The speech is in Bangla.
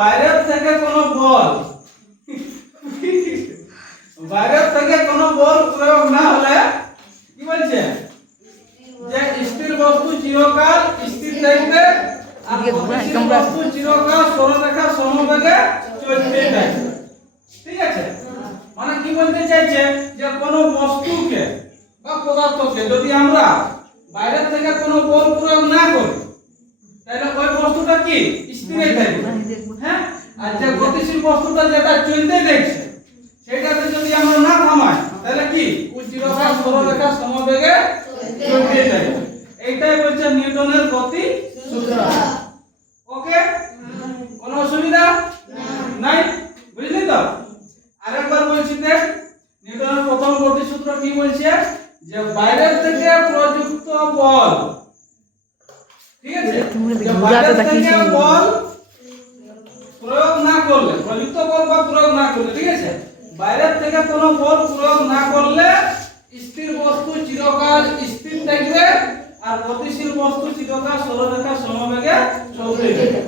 বাইরের থেকে কোনো বল বাইরের থেকে কোনো বল প্রয়োগ না হলে কি বলছে যে স্থির বস্তু চিরকাল স্থির থাকবে আর গতিশীল বস্তু চিরকাল সরলরেখা সমবেগে চলতে থাকবে। ঠিক আছে, মানে কি বলতে চাইছে যে কোনো বস্তুকে বা পদার্থকে যদি আমরা বাইরের থেকে কোনো বল প্রয়োগ না করি তাহলে ওই বস্তুটা কি স্থিরই থাকবে। হ্যাঁ, আর যে গতিশীল বস্তুটা যেটা চলতে দেখছে সেটাতে যদি আমরা না থামাই তাহলে কি ওই চিরকাল সরলরেখা সমবেগে চলতে থাকবে। এইটাই বলছে নিউটনের গতি সূত্র। ওকে, কোনো অসুবিধা নাই? বুঝলি তো? আরেকবার বলছি দেখ, নিউটনের প্রথম গতি সূত্র কি বলছে যে বাইরের থেকে প্রযুক্ত বল, ঠিক আছে, যে বাইরের থেকে বল প্রয়োগ না করলে, প্রযুক্ত বল বা প্রয়োগ না করলে, ঠিক আছে, বাইরের থেকে কোনো বল প্রয়োগ না করলে স্থির বস্তু চিরকাল স্থির থাকবে আর গতিশীল বস্তু চিরকাল সরলরেখা সমবেগে চলতে থাকবে।